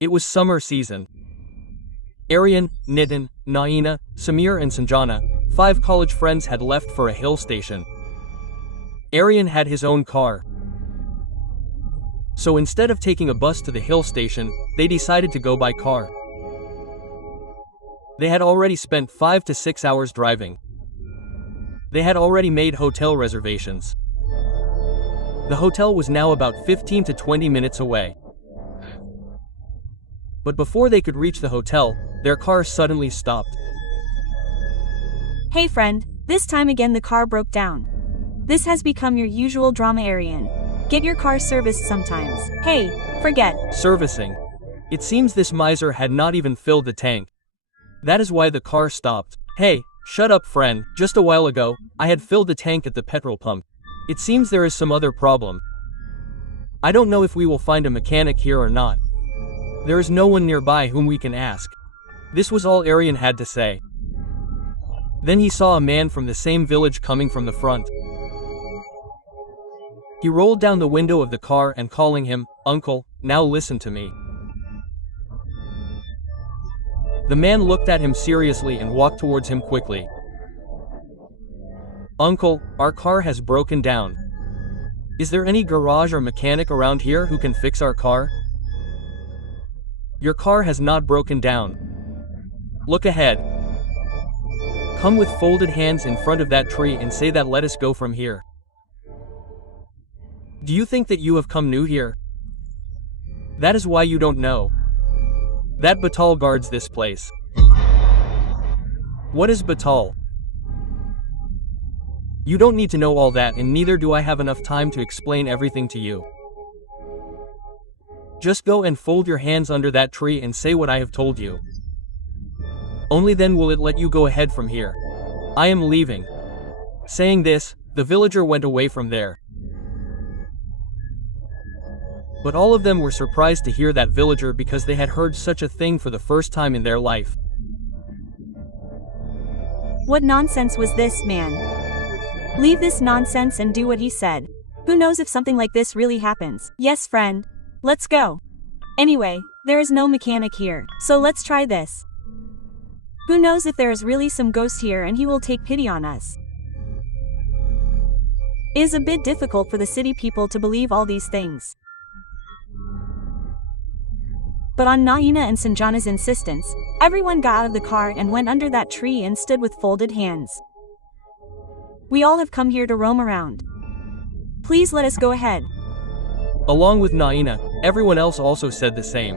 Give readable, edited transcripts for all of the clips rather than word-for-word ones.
It was summer season. Aryan, Nitin, Naina, Samir and Sanjana, 5 college friends had left for a hill station. Aryan had his own car. So instead of taking a bus to the hill station, they decided to go by car. They had already spent 5 to 6 hours driving. They had already made hotel reservations. The hotel was now about 15 to 20 minutes away. But before they could reach the hotel, their car suddenly stopped. Hey friend, this time again the car broke down. This has become your usual drama, Aryan. Get your car serviced sometimes. Hey, forget. Servicing. It seems this miser had not even filled the tank. That is why the car stopped. Hey, shut up friend, just a while ago, I had filled the tank at the petrol pump. It seems there is some other problem. I don't know if we will find a mechanic here or not. There is no one nearby whom we can ask. This was all Aryan had to say. Then he saw a man from the same village coming from the front. He rolled down the window of the car and calling him, "Uncle, now listen to me." The man looked at him seriously and walked towards him quickly. "Uncle, our car has broken down. Is there any garage or mechanic around here who can fix our car?" "Your car has not broken down. Look ahead. Come with folded hands in front of that tree and say that let us go from here." "Do you think that you have come new here? That is why you don't know. That Batal guards this place." "What is Batal?" "You don't need to know all that and neither do I have enough time to explain everything to you. Just go and fold your hands under that tree and say what I have told you. Only then will it let you go ahead from here. I am leaving." Saying this, the villager went away from there. But all of them were surprised to hear that villager because they had heard such a thing for the first time in their life. What nonsense was this, man? Leave this nonsense and do what he said. Who knows if something like this really happens? Yes, friend. Let's go. Anyway, there is no mechanic here, so let's try this. Who knows if there is really some ghost here and he will take pity on us. It is a bit difficult for the city people to believe all these things. But on Naina and Sanjana's insistence, everyone got out of the car and went under that tree and stood with folded hands. We all have come here to roam around. Please let us go ahead. Along with Naina, everyone else also said the same.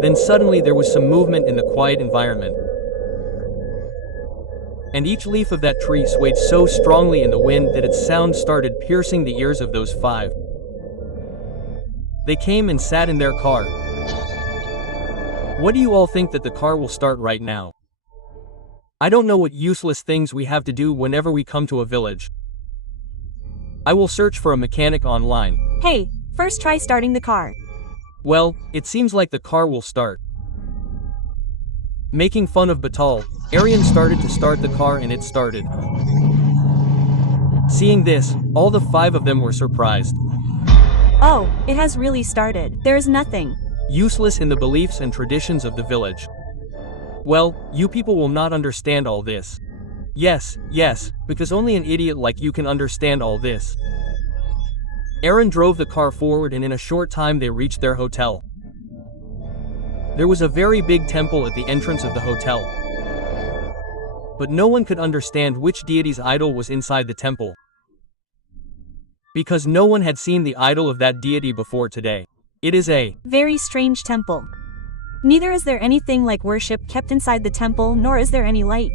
Then suddenly there was some movement in the quiet environment. And each leaf of that tree swayed so strongly in the wind that its sound started piercing the ears of those 5. They came and sat in their car. What do you all think that the car will start right now? I don't know what useless things we have to do whenever we come to a village. I will search for a mechanic online. Hey, first try starting the car. Well, it seems like the car will start. Making fun of Batal, Aryan started to start the car and it started. Seeing this, all the 5 of them were surprised. Oh, it has really started. There is nothing useless in the beliefs and traditions of the village. Well, you people will not understand all this. Yes, because only an idiot like you can understand all this. Aaron drove the car forward and in a short time they reached their hotel. There was a very big temple at the entrance of the hotel. But no one could understand which deity's idol was inside the temple. Because no one had seen the idol of that deity before today. It is a very strange temple. Neither is there anything like worship kept inside the temple nor is there any light.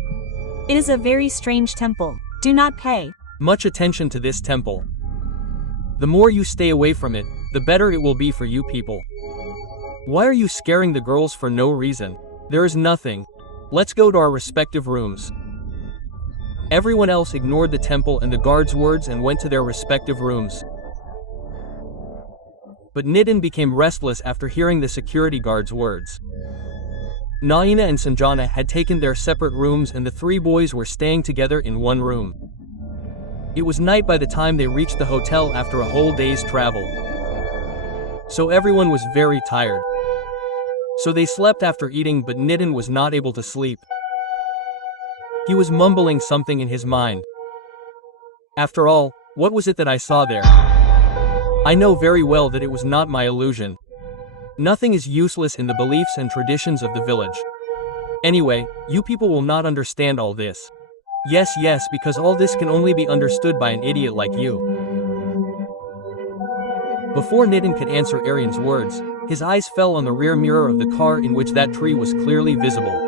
It is a very strange temple. Do not pay much attention to this temple. The more you stay away from it, the better it will be for you people. Why are you scaring the girls for no reason? There is nothing. Let's go to our respective rooms. Everyone else ignored the temple and the guard's words and went to their respective rooms. But Nitin became restless after hearing the security guard's words. Naina and Sanjana had taken their separate rooms and the 3 boys were staying together in one room. It was night by the time they reached the hotel after a whole day's travel. So everyone was very tired. So they slept after eating, but Nitin was not able to sleep. He was mumbling something in his mind. After all, what was it that I saw there? I know very well that it was not my illusion. Nothing is useless in the beliefs and traditions of the village. Anyway, you people will not understand all this. Yes, because all this can only be understood by an idiot like you. Before Nitin could answer Aryan's words, his eyes fell on the rear mirror of the car in which that tree was clearly visible,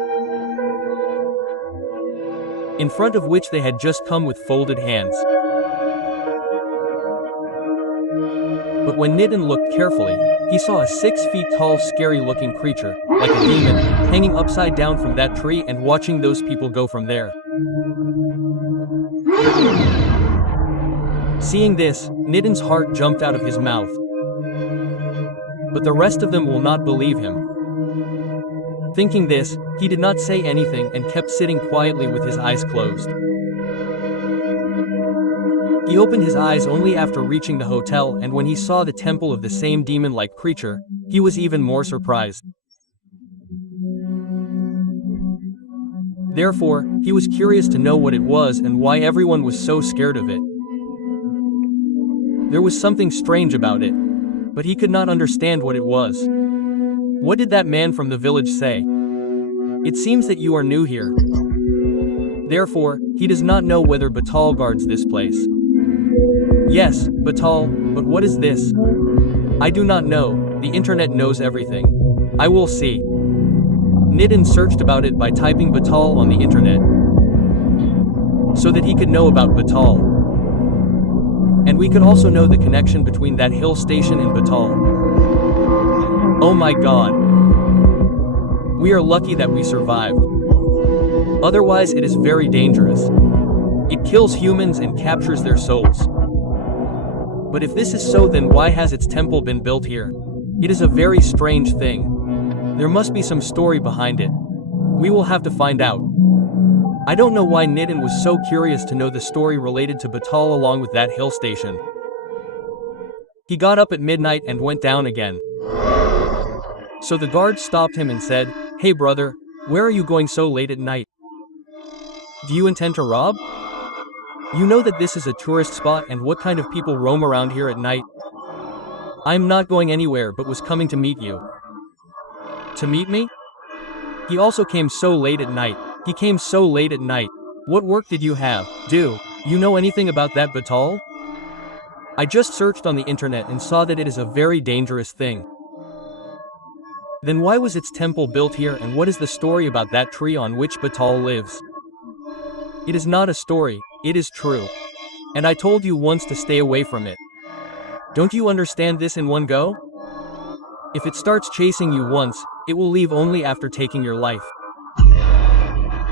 in front of which they had just come with folded hands. But when Nitin looked carefully, he saw a 6 feet tall scary-looking creature, like a demon, hanging upside down from that tree and watching those people go from there. Seeing this, Nitin's heart jumped out of his mouth. But the rest of them will not believe him. Thinking this, he did not say anything and kept sitting quietly with his eyes closed. He opened his eyes only after reaching the hotel, and when he saw the temple of the same demon-like creature, he was even more surprised. Therefore, he was curious to know what it was and why everyone was so scared of it. There was something strange about it, but he could not understand what it was. What did that man from the village say? It seems that you are new here. Therefore, he does not know whether Batal guards this place. Yes, Batal, but what is this? I do not know, the internet knows everything. I will see. Nitin searched about it by typing Batal on the internet, so that he could know about Batal. And we could also know the connection between that hill station and Batal. Oh my god. We are lucky that we survived. Otherwise it is very dangerous. It kills humans and captures their souls. But if this is so, then why has its temple been built here? It is a very strange thing. There must be some story behind it. We will have to find out. I don't know why Nitin was so curious to know the story related to Batal along with that hill station. He got up at midnight and went down again. So the guard stopped him and said, "Hey brother, where are you going so late at night? Do you intend to rob? You know that this is a tourist spot and what kind of people roam around here at night? I'm not going anywhere but was coming to meet you." To meet me? He also came so late at night. He came so late at night. What work did you have? Do you know anything about that Batal? I just searched on the internet and saw that it is a very dangerous thing. Then why was its temple built here, and what is the story about that tree on which Batal lives? It is not a story, it is true. And I told you once to stay away from it. Don't you understand this in one go? If it starts chasing you once, it will leave only after taking your life.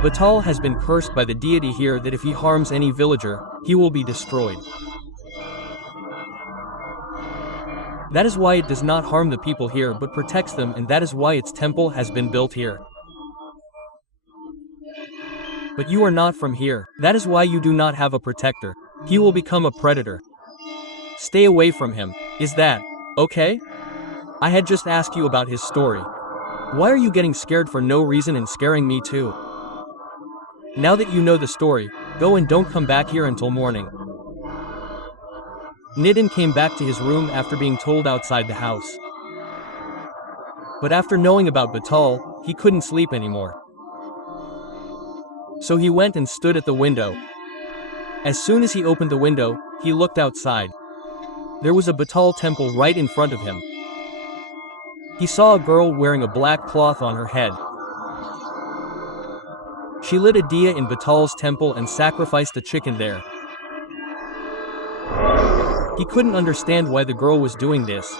Batal has been cursed by the deity here that if he harms any villager, he will be destroyed. That is why it does not harm the people here but protects them, and that is why its temple has been built here. But you are not from here. That is why you do not have a protector. He will become a predator. Stay away from him. Is that okay? I had just asked you about his story. Why are you getting scared for no reason and scaring me too? Now that you know the story, go and don't come back here until morning. Nitin came back to his room after being told outside the house. But after knowing about Batal, he couldn't sleep anymore. So he went and stood at the window. As soon as he opened the window, he looked outside. There was a Batal temple right in front of him. He saw a girl wearing a black cloth on her head. She lit a diya in Batal's temple and sacrificed a chicken there. He couldn't understand why the girl was doing this.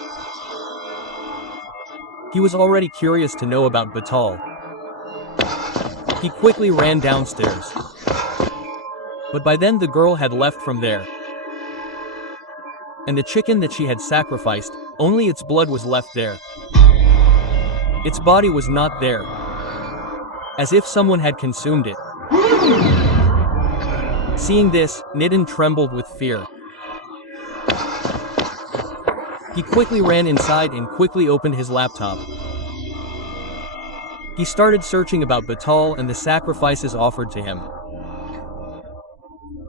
He was already curious to know about Batal. He quickly ran downstairs. But by then the girl had left from there. And the chicken that she had sacrificed, only its blood was left there. Its body was not there. As if someone had consumed it. Seeing this, Nitin trembled with fear. He quickly ran inside and quickly opened his laptop. He started searching about Batal and the sacrifices offered to him.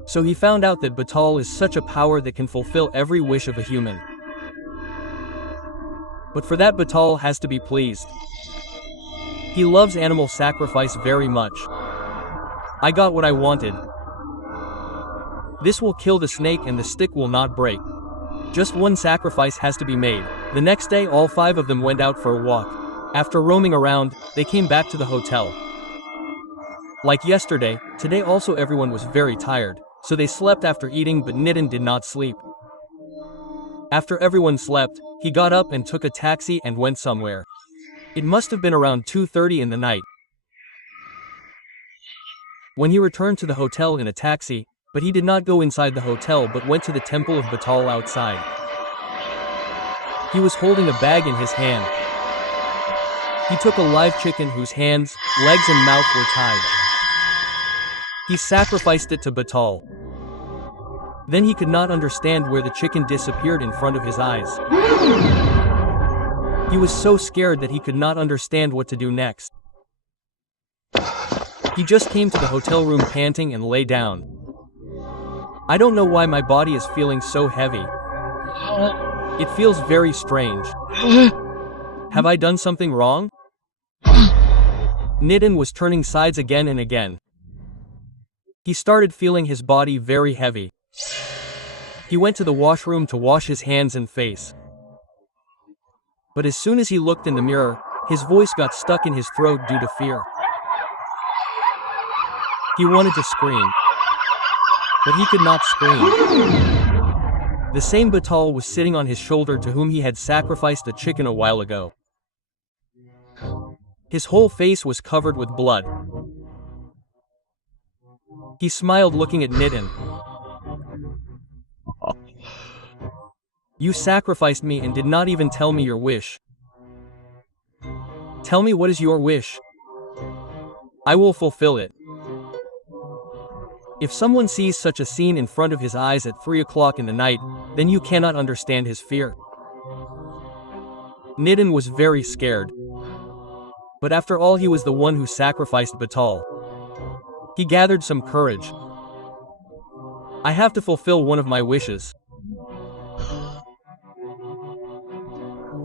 So he found out that Batal is such a power that can fulfill every wish of a human. But for that Batal has to be pleased. He loves animal sacrifice very much. I got what I wanted. This will kill the snake and the stick will not break. Just one sacrifice has to be made. The next day all 5 of them went out for a walk. After roaming around, they came back to the hotel. Like yesterday, today also everyone was very tired, so they slept after eating, but Nitin did not sleep. After everyone slept, he got up and took a taxi and went somewhere. It must have been around 2:30 in the night. When he returned to the hotel in a taxi, but he did not go inside the hotel but went to the temple of Batal outside. He was holding a bag in his hand. He took a live chicken whose hands, legs and mouth were tied. He sacrificed it to Batal. Then he could not understand where the chicken disappeared in front of his eyes. He was so scared that he could not understand what to do next. He just came to the hotel room panting and lay down. I don't know why my body is feeling so heavy. It feels very strange. Have I done something wrong? Nitin was turning sides again and again. He started feeling his body very heavy. He went to the washroom to wash his hands and face. But as soon as he looked in the mirror, his voice got stuck in his throat due to fear. He wanted to scream, but he could not scream. The same Batal was sitting on his shoulder to whom he had sacrificed a chicken a while ago. His whole face was covered with blood. He smiled looking at Nitin. You sacrificed me and did not even tell me your wish. Tell me, what is your wish? I will fulfill it. If someone sees such a scene in front of his eyes at 3 o'clock in the night, then you cannot understand his fear. Nitin was very scared. But after all, he was the one who sacrificed Batal. He gathered some courage. I have to fulfill one of my wishes.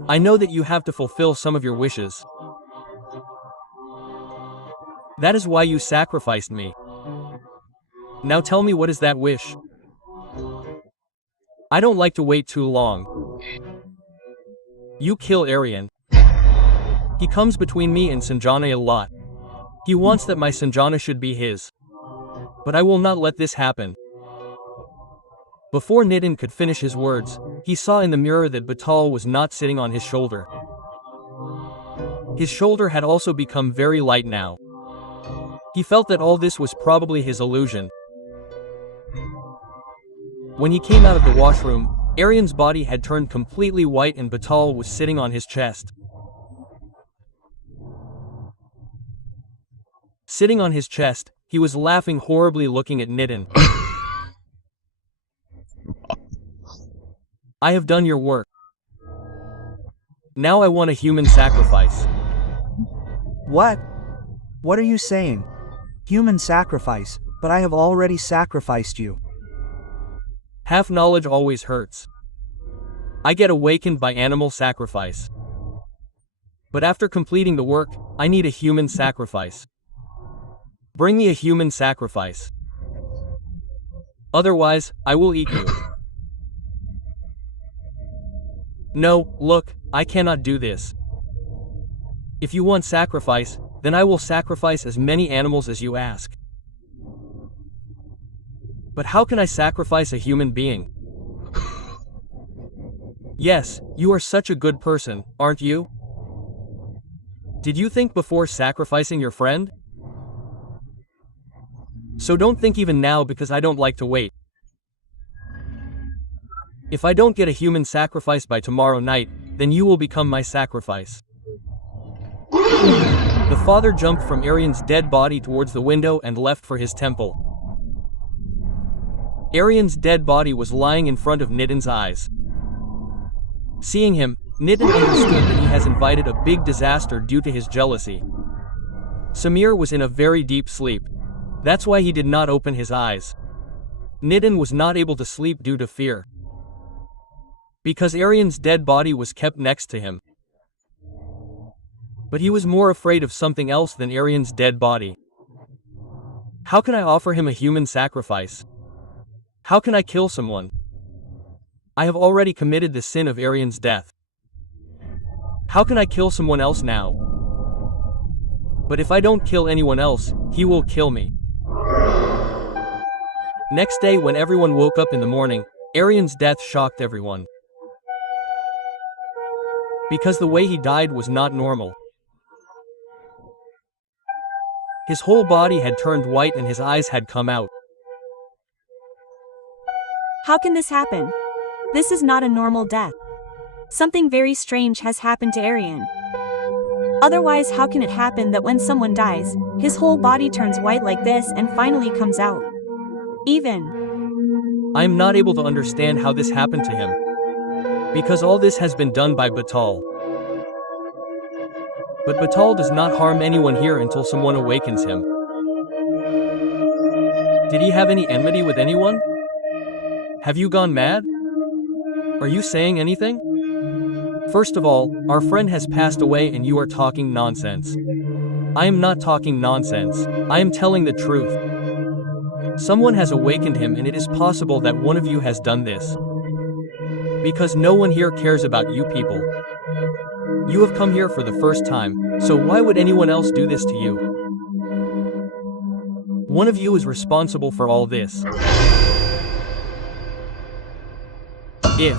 I know that you have to fulfill some of your wishes. That is why you sacrificed me. Now tell me, what is that wish? I don't like to wait too long. You kill Aryan. He comes between me and Sanjana a lot. He wants that my Sanjana should be his. But I will not let this happen. Before Nitin could finish his words, he saw in the mirror that Batal was not sitting on his shoulder. His shoulder had also become very light now. He felt that all this was probably his illusion. When he came out of the washroom, Aryan's body had turned completely white and Batal was sitting on his chest. Sitting on his chest, he was laughing horribly looking at Nitin. I have done your work. Now I want a human sacrifice. What? What are you saying? Human sacrifice, but I have already sacrificed you. Half knowledge always hurts. I get awakened by animal sacrifice. But after completing the work, I need a human sacrifice. Bring me a human sacrifice. Otherwise, I will eat you. No, look, I cannot do this. If you want sacrifice, then I will sacrifice as many animals as you ask. But how can I sacrifice a human being? Yes, you are such a good person, aren't you? Did you think before sacrificing your friend? So don't think even now, because I don't like to wait. If I don't get a human sacrifice by tomorrow night, then you will become my sacrifice. The father jumped from Aryan's dead body towards the window and left for his temple. Aryan's dead body was lying in front of Nitin's eyes. Seeing him, Nitin understood that he has invited a big disaster due to his jealousy. Samir was in a very deep sleep. That's why he did not open his eyes. Nitin was not able to sleep due to fear, because Aryan's dead body was kept next to him. But he was more afraid of something else than Aryan's dead body. How can I offer him a human sacrifice? How can I kill someone? I have already committed the sin of Aryan's death. How can I kill someone else now? But if I don't kill anyone else, he will kill me. Next day when everyone woke up in the morning, Aryan's death shocked everyone. Because the way he died was not normal. His whole body had turned white and his eyes had come out. How can this happen? This is not a normal death. Something very strange has happened to Aryan. Otherwise, how can it happen that when someone dies, his whole body turns white like this and finally comes out? I am not able to understand how this happened to him. Because all this has been done by Batal. But Batal does not harm anyone here until someone awakens him. Did he have any enmity with anyone? Have you gone mad? Are you saying anything? First of all, our friend has passed away and you are talking nonsense. I am not talking nonsense. I am telling the truth. Someone has awakened him and it is possible that one of you has done this. Because no one here cares about you people. You have come here for the first time, so why would anyone else do this to you? One of you is responsible for all this. If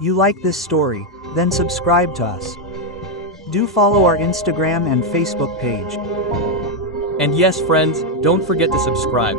you like this story, then subscribe to us. Do follow our Instagram and Facebook page. And yes friends, don't forget to subscribe.